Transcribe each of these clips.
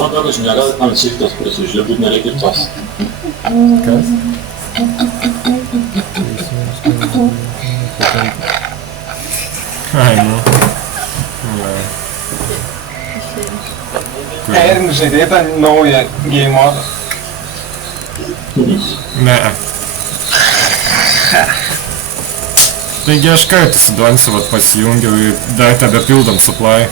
Man atrodo, kad negali man šiftas prisižiūrėti, būt nereikia tos. Kas? Ai, nu. Ir žaidėjai tą naują game modą. Ne. Taigi aš kartą su Donsu vat pasijungiau ir dar tebe pildom supply.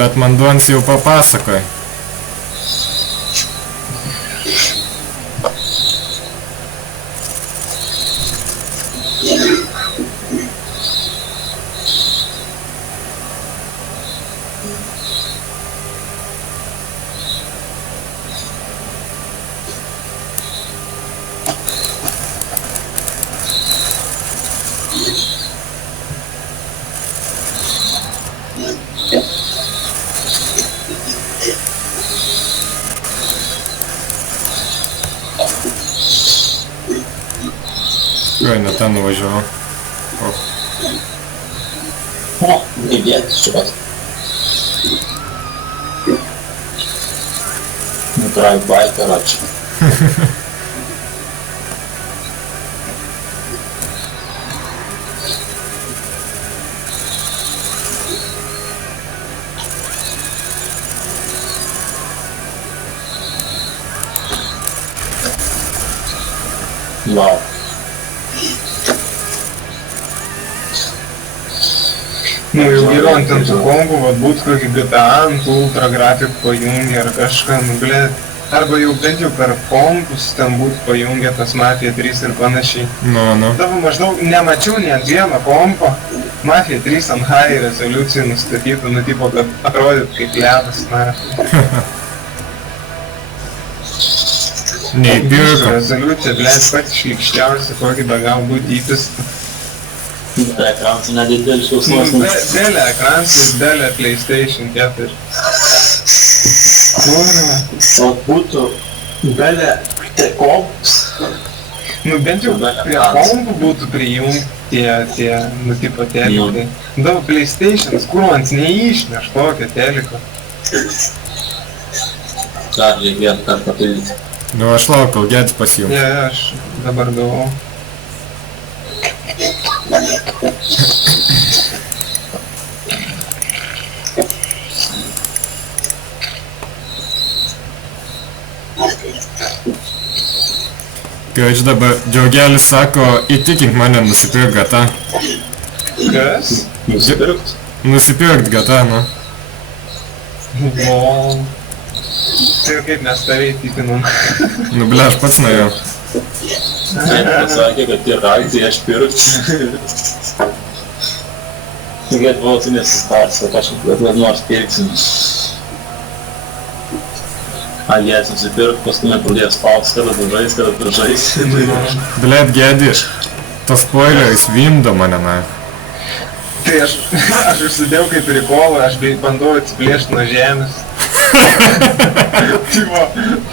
Bet man Dons jau papasakoja. Oi, ne ten nuvažiavau. O, girdėti šiuos. Drive by, karoči. Wow. Nu jau geriau ant tų kompų, vat būtų kokį GTA ant ultra grafikų pajungę ar kažką, nu blėt. Arba jau bent jau per kompus ten būtų pajungę tas Mafia 3 ir panašiai. Nu. Dabar maždaug nemačiau nei ant vieno kompo Mafia 3 ant high rezoliucijų nustatytų, nu tipo, kad atrodytų kaip ledas, na. Neįpirko. Rezoliucija, blėt, pats šlikščiausia, kokį be gal būtų įpistą. Dėlė ekransų nedėdėlį šios nuosmus. Dėlė ekransų ir dėlė PlayStation 4. Kurva. O būtų dėlė komps. Nu bent jau prie kompų būtų prijungti tie, nu tipo telikai. Daug PlayStation'as, kur man neišneš tokio teliko. Dar reikia kartą papildyti. Nu aš laukiu, kol Gedis pasijungs. Ne, aš dabar galvoju. Kai dabar Džiaugelis sako, įtikink mane nusipirkt GTA. Kas? Nusipirkt? Nusipirkt GTA, nu. O. Tai kaip mes tave įtikinom. Nu ble, aš pats norėjau. Ne, pasakė, kad tie raktai aš pirkt. Turėt buvo tu nesistarts, kad aš nors pirksim. A, jie susipirkt, paskui nepradėjo spaust, kada dažais. Blet, Gedi, tas spoileris vimdo mane, na. Tai aš užsidėjau kaip prikolą, aš bandau atsiplėšti nuo žemės. Tipo,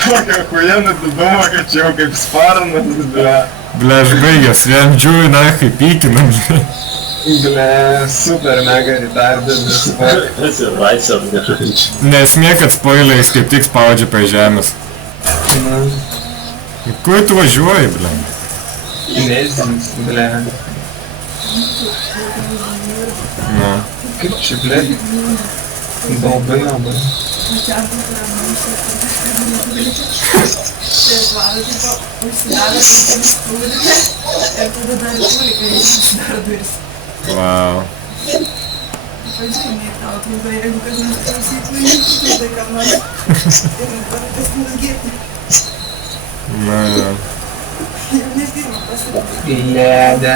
tokia huijena diduma, kad čia jau kaip sparnas, ble. Ble, aš baigęs, vien džiūri, na, kaip pykinam. Ble, super mega retardas. Tas ir raisas, kažkaip. Nesmė, kad spoileris kaip tik spaudžia prie žemės. Kur tu važiuoji, ble? Nezins, ble. Na. Kaip čia, ble? Balbina, ble. Wow. Na, ja. Ledė.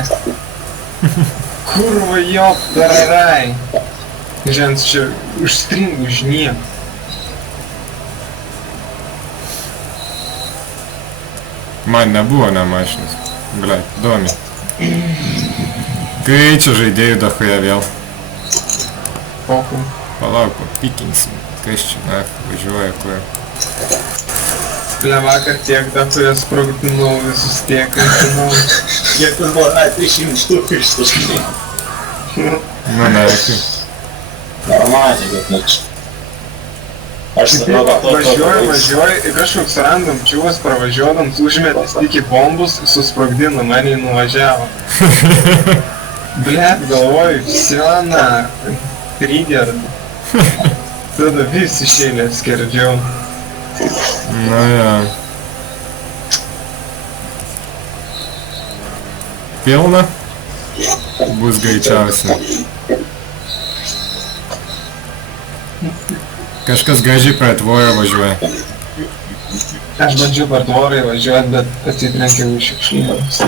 Kurva jo, tararai. Žens čia užstringu žnie. Man nebuvo nemašinas. Ble, domi. Greičio žaidėjų dahoje vėl. pokum. Palauk, pikinsim. Kas čia, na, važiuoja, kur. Ble, vakar tiek datuoja sprogdinau visus tiek, žinau. Kiek tas buvo? Ai, 300 štukų išstuškinai. Nu, neaišku. Normaliai, bet net. Aš sakau, kad to Važiuoju, ir kažkoks random čiūvas pravažiuodams užmetęs tik į bombus, susprogdino, mane nuvažiavo. Blet, galvoju, sena, trigger. Tada visi šėlė skerdžiau. Nu, jo. Pilna? Bus greičiausiai. Kažkas gražiai per tvorą važiuoja. Aš bandžiau per tvorą važiuoti, bet atsitrenkiau iš šiukšlynos.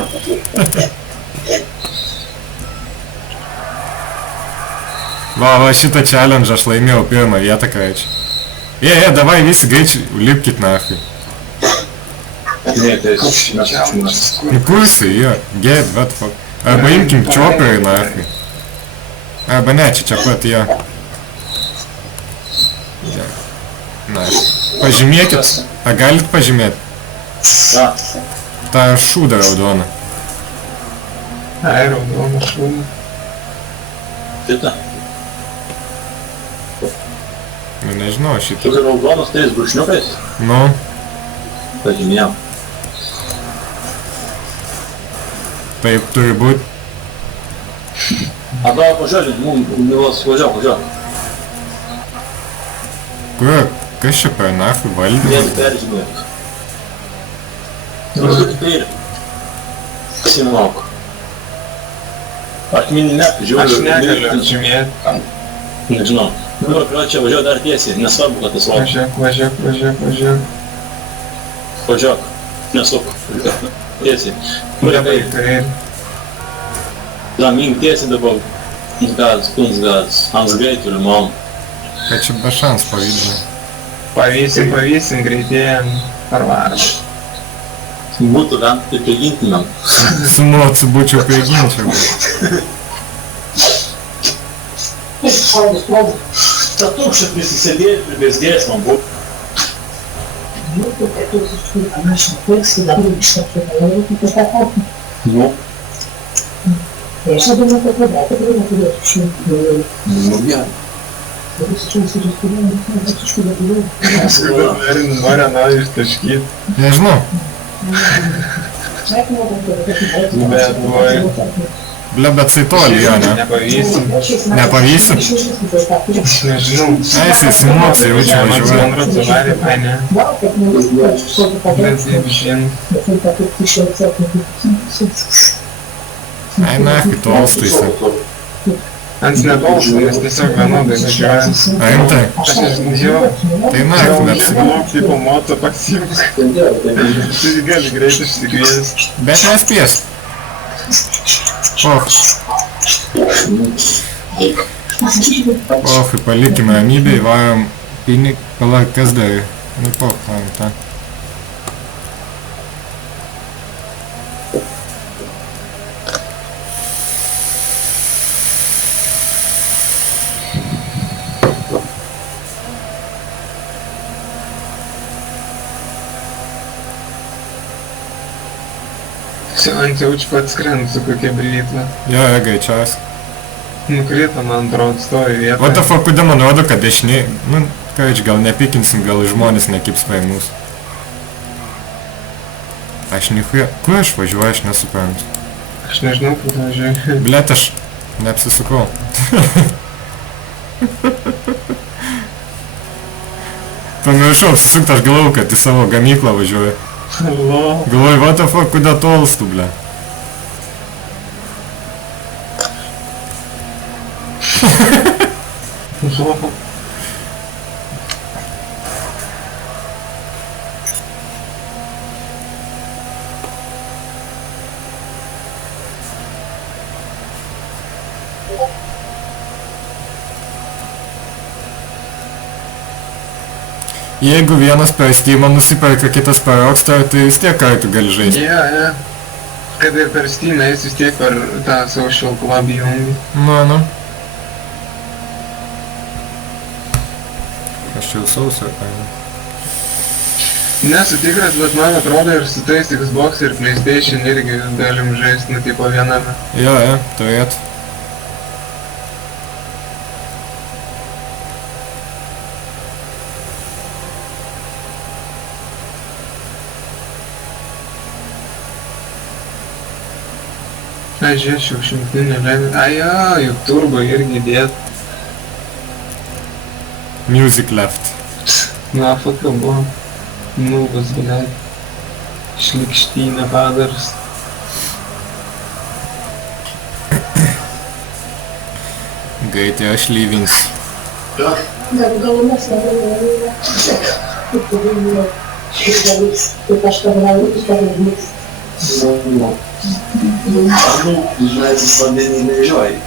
Va, šitą challenge aš laimėjau pirmą vietą, kraičiai. Davai visi greičiai, lipkit nahai. Ne, tai Koks mes čiaunas. Nu kursai, jo, get, what fuck. Arba imkim chopperį nahai. Arba ne, čia pat, jo. Na, pažymėkit. Ar galit pažymėti? ką? tą šūdą raudoną. Ai, raudoną šūdą. Šitą? Nu nežinau, Tu šitą. tai raudonas tais brūkšniukais? Nu, Pažymėjau. taip turi būti. A davai važiuoju, Milos, važiuok. Kur, kas čia per nafį valdymą? Vien peržymėjus. Nu, tu kairį. Simauk. Akmenį net, Aš žiūriu. negaliu atžymėti. Nežinau. Nu, čia važiuoju dar tiesiai, nesvarbu, kad tas laukia. Važiuok. Važiuok. Nesuk. Tiesiai. Labai kairį. Da, mink tiesiai dabar. Kunstgāds. Ants greitų limon. Kad čia be šans pavydžiai. Pavysim, greitėjam. Parvarom. Būtų gan, tai prigintumėm. Su mocu būčiau priginčiau. Ta tukščia prisisėdėjai, pribėsdėjęs man buvo. Nu, Я думаю, что да, это было очень nu gerai. Skubu nori nori ištaškyti. Nežinau, bet tai toli, jo, ne? Nepavysim. Nepavysim? Nežinau. Jisai su mocu jaučiu važiuoja. Man atrodo, varė, ne. Bet taip žin. Ai, nafi, tolstaisi. Ant netolsta, nes tiesiog vienodai važiuoja. Rimtai? Aš nežinau. Tai nafi, bet... Tipo moto pasimk. Tai gali greit išsikviesti. Bet nespės. Palikime ramybę, įvarom pinik... Palauk, kas dar? Nu, tą. Ant jaučiu pats skrend su kokia blytva. Jo, greičiausiai. Nukrito, man atrodo, stovi vietoje. What the fuck, kodėl man rodo, kad dešiniai... Nu, ką gal nepikinsim, gal žmonės nekips prie mūsų. Aš nichuja... Kur aš važiuoju, aš nesuprantu. Aš nežinau, kur važiuoju. Blet, aš neapsisukau. Pamiršau apsisukti, aš galvau, kad į savo gamyklą važiuoju. Hello. Galvoju, what the fuck, kodėl tolstu, ble. Hello. Jeigu vienas per Steamą nusiperka, kitas per Rockstar, tai vis tiek kartu gali žaisti. Jo. Kad ir per Steam'ą jis vis tiek per tą social club jungi. Nu. Aš čia jau sausio kaina. Nesu tikras, bet man atrodo ir su tais Xbox ir PlayStation irgi galim žaisti, nu, tipo viename. Jo, turėtų. Ai, žiūrėčiau, šimtinė lengva. Ai, jo, juk turbo irgi dėt. Music left. Na, fuka buvo. Nubas, blėt. Šlikštynė padaras. Greitai aš lyvins. Gal mes negalime. Kaip aš pagaliau išdavau. Ну, знаете, слабее не наезжай.